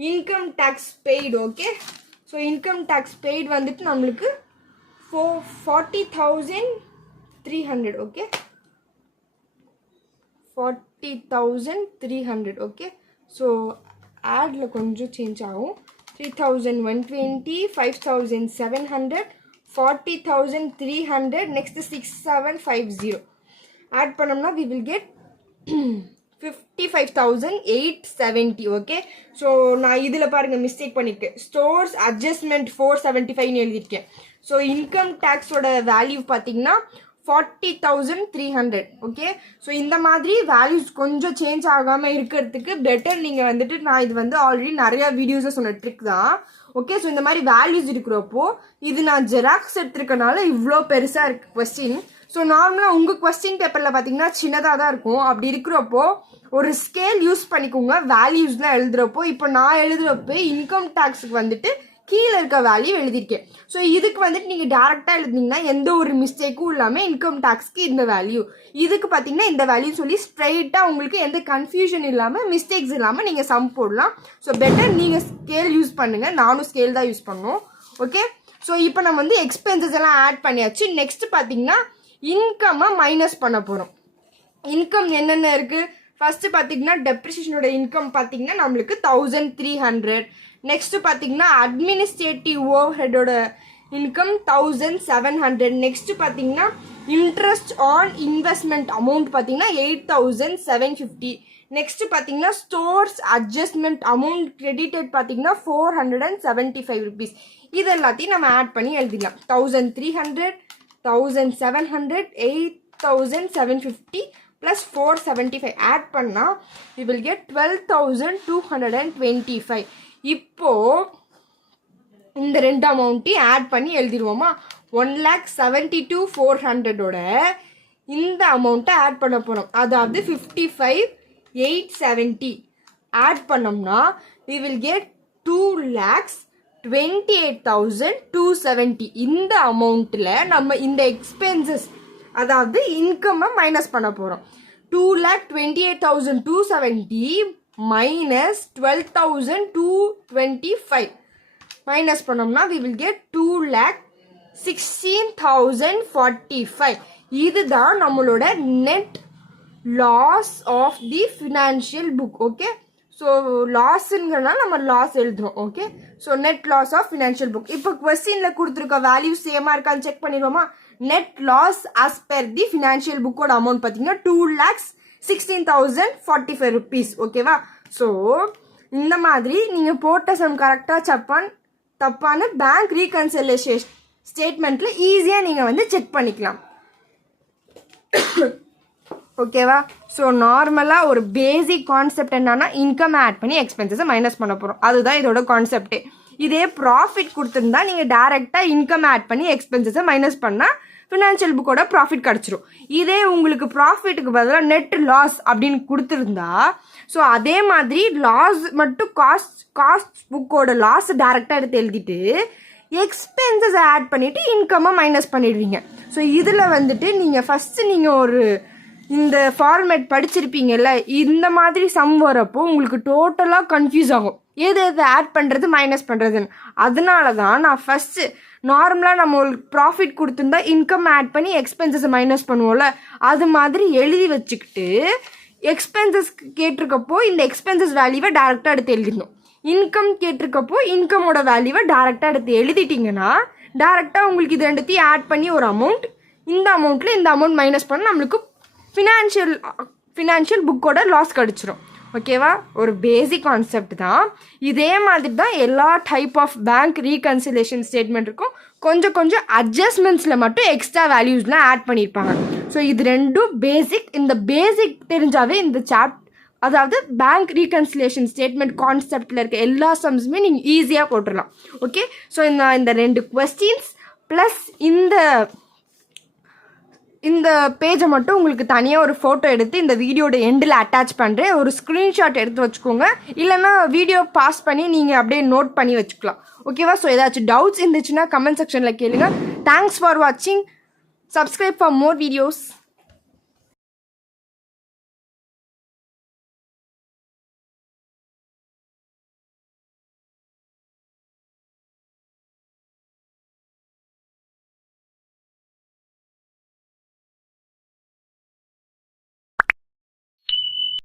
income tax paid. Okay, so income tax paid வந்துட்டு நம்மளுக்கு 40,300. ஓகே, 40,300. ஓகே, ஸோ ஆடில் கொஞ்சம் சேஞ்ச் ஆகும். 3,120 5,700 40,300 நெக்ஸ்ட் 6,750 ஆட் பண்ணோம்னா we will get 55,870. Okay, so நான் இதில் பாருங்கள் மிஸ்டேக் பண்ணியிருக்கேன். ஸ்டோர்ஸ் அட்ஜஸ்ட்மெண்ட் 475 எழுதியிருக்கேன். ஸோ இன்கம் டேக்ஸோட வேல்யூ பார்த்தீங்கன்னா 40,300. ஓகே, ஸோ இந்த மாதிரி வேல்யூஸ் கொஞ்சம் சேஞ்ச் ஆகாமல் இருக்கிறதுக்கு பெட்டர் நீங்கள் வந்துட்டு நான் இது வந்து ஆல்ரெடி நிறையா வீடியோஸை சொன்ன ட்ரிக் தான். ஓகே, ஸோ இந்த மாதிரி வேல்யூஸ் இருக்கிறப்போ இது நான் ஜெராக்ஸ் எடுத்துருக்கனால இவ்வளோ பெருசாக இருக்குது கொஸ்டின். ஸோ நார்மலாக உங்கள் கொஸ்டின் பேப்பரில் பார்த்தீங்கன்னா சின்னதாக தான் இருக்கும். அப்படி இருக்கிறப்போ ஒரு ஸ்கேல் யூஸ் பண்ணிக்கோங்க வேல்யூஸ்லாம் எழுதுகிறப்போ. இப்போ நான் எழுதுகிறப்போ இன்கம் டேக்ஸுக்கு வந்துட்டு கீழே இருக்க வேல்யூ எழுதியிருக்கேன். ஸோ இதுக்கு வந்துட்டு நீங்கள் டேரெக்டாக எழுதிங்கன்னா எந்த ஒரு மிஸ்டேக்கும் இல்லாமல் இன்கம் டேக்ஸ்க்கு இந்த வேல்யூ, இதுக்கு பார்த்தீங்கன்னா இந்த வேல்யூ சொல்லி ஸ்ட்ரைட்டாக உங்களுக்கு எந்த கன்ஃபியூஷன் இல்லாமல் மிஸ்டேக்ஸ் இல்லாமல் நீங்கள் சம் போடலாம். ஸோ பெட்டர் நீங்கள் ஸ்கேல் யூஸ் பண்ணுங்கள். நானும் ஸ்கேல் தான் யூஸ் பண்ணோம். ஓகே, ஸோ இப்போ நம்ம வந்து எக்ஸ்பென்சஸ் எல்லாம் ஆட் பண்ணியாச்சு. நெக்ஸ்ட் பார்த்தீங்கன்னா இன்கம்மை மைனஸ் பண்ண போகிறோம். இன்கம் என்னென்ன இருக்குது ஃபஸ்ட்டு பார்த்தீங்கன்னா டெப்ரிசியேஷனோட இன்கம் பார்த்தீங்கன்னா நம்மளுக்கு 1,300. நெக்ஸ்ட்டு பார்த்தீங்கன்னா அட்மினிஸ்ட்ரேட்டிவ் ஓவர்ஹெட்டோட இன்கம் 1,700. நெக்ஸ்ட்டு பார்த்தீங்கன்னா இன்ட்ரெஸ்ட் ஆன் இன்வெஸ்ட்மெண்ட் அமௌண்ட் பார்த்தீங்கன்னா 8,750. நெக்ஸ்ட்டு பார்த்தீங்கன்னா ஸ்டோர்ஸ் அட்ஜஸ்ட்மெண்ட் அமௌண்ட் கிரெடிட்டட் பார்த்தீங்கன்னா 475 rupees. இது எல்லாத்தையும் நம்ம ஆட் பண்ணி எழுதிடலாம். 1,300 1,700 8,750 plus 475 ஆட் பண்ணால் we will get 12,225. இப்போ இந்த ரெண்டு அமௌண்ட்டையும் ஆட் பண்ணி எழுதிடுவோமா. 1,72,400ஓட இந்த அமௌண்ட்டை ஆட் பண்ண போகிறோம். அதாவது 55,870 ஆட் பண்ணோம்னா we will get 2,28,270. இந்த அமௌண்ட்டில் நம்ம இந்த எக்ஸ்பென்சஸ் அதாவது இன்கம்மை மைனஸ் பண்ண போகிறோம். 2,28,270 மைனஸ் 12,225 மைனஸ் பண்ணோம்னா we will get 2,16,045. இதுதான் நம்மளோட net loss of the financial book. Okay, so லாஸுங்கிறனால நம்ம லாஸ் எழுதுறோம். Okay, so net loss of financial book. இப்போ கொஸ்டினில் கொடுத்துருக்க வேல்யூ சேமாக இருக்கான்னு செக் பண்ணிடுவோமா. Net loss as per the financial book amount பார்த்தீங்கன்னா 2,16,045 rupees. ஓகேவா, ஸோ இந்த மாதிரி நீங்கள் போட்ட சம் கரெக்டாக தப்பான பேங்க் ரீகன்சிலேஷன் ஸ்டேட்மெண்ட்டில் ஈஸியாக நீங்கள் வந்து செக் பண்ணிக்கலாம். ஓகேவா, ஸோ நார்மலாக ஒரு பேசிக் கான்செப்ட் என்னன்னா இன்கம் ஆட் பண்ணி எக்ஸ்பென்சஸை மைனஸ் பண்ண போகிறோம். அதுதான் இதோட கான்செப்டே. இதே ப்ராஃபிட் கொடுத்துருந்தா நீங்கள் டேரெக்டாக இன்கம் ஆட் பண்ணி எக்ஸ்பென்சஸை மைனஸ் பண்ணால் ஃபினான்ஷியல் புக்கோட ப்ராஃபிட் கிடச்சிரும். இதே உங்களுக்கு ப்ராஃபிட்டுக்கு பதிலாக நெட் லாஸ் அப்படின்னு கொடுத்துருந்தா ஸோ அதே மாதிரி லாஸ் மட்டும் காஸ்ட் புக்கோட லாஸ் டேரெக்டாக எடுத்து எழுதிட்டு எக்ஸ்பென்சஸை ஆட் பண்ணிவிட்டு இன்கம்மை மைனஸ் பண்ணிடுவீங்க. ஸோ இதில் வந்துட்டு நீங்கள் ஃபஸ்ட்டு நீங்கள் ஒரு இந்த ஃபார்மேட் படிச்சிருப்பீங்கல்ல, இந்த மாதிரி சம் வரப்போ உங்களுக்கு டோட்டலாக கன்ஃபியூஸ் ஆகும் எது ஆட் பண்ணுறது மைனஸ் பண்ணுறதுன்னு. அதனால தான் நான் ஃபஸ்ட்டு நார்மலாக நம்ம ஒரு ப்ராஃபிட் கொடுத்துருந்தா இன்கம் ஆட் பண்ணி எக்ஸ்பென்சஸை மைனஸ் பண்ணுவோம்ல, அது மாதிரி எழுதி வச்சுக்கிட்டு எக்ஸ்பென்சஸ் கேட்டிருக்கப்போ இந்த எக்ஸ்பென்சஸ் வேல்யூவை டேரெக்டாக எடுத்து எழுதிடணும். இன்கம் கேட்டிருக்கப்போ இன்கமோட வேல்யூவை டேரெக்டாக எடுத்து எழுதிட்டிங்கன்னா டேரெக்டாக உங்களுக்கு இது ரெண்டுத்தையும் ஆட் பண்ணி ஒரு அமௌண்ட், இந்த அமௌண்ட்டில் இந்த அமௌண்ட் மைனஸ் பண்ண நம்மளுக்கு ஃபினான்ஷியல் புக்கோட லாஸ் கிடச்சிரும். ஓகேவா, ஒரு பேசிக் கான்செப்ட் தான். இதே மாதிரி தான் எல்லா type of bank reconciliation statement இருக்கும். கொஞ்சம் அட்ஜஸ்ட்மெண்ட்ஸில் மட்டும் எக்ஸ்ட்ரா வேல்யூஸ்லாம் ஆட் பண்ணியிருப்பாங்க. ஸோ இது ரெண்டும் பேசிக். இந்த பேசிக் தெரிஞ்சாவே இந்த அதாவது பேங்க் ரீகன்சிலேஷன் ஸ்டேட்மெண்ட் கான்செப்டில் இருக்க எல்லா சம்ஸுமே நீங்கள் ஈஸியாக போட்டுடலாம். ஓகே, ஸோ இந்த ரெண்டு கொஸ்டின்ஸ் ப்ளஸ் இந்த இந்த பேஜை மட்டும் உங்களுக்கு தனியாக ஒரு ஃபோட்டோ எடுத்து இந்த வீடியோட எண்டில் அட்டாச் பண்ணுறேன். ஒரு ஸ்க்ரீன்ஷாட் எடுத்து வச்சுக்கோங்க. இல்லைனா வீடியோ பாஸ் பண்ணி நீங்கள் அப்படியே நோட் பண்ணி வச்சுக்கலாம். ஓகேவா? ஸோ ஏதாச்சும் டவுட்ஸ் இருந்துச்சுன்னா கமெண்ட் செக்ஷனில் கேளுங்க. தேங்க்ஸ் ஃபார் வாட்சிங். Subscribe for more videos.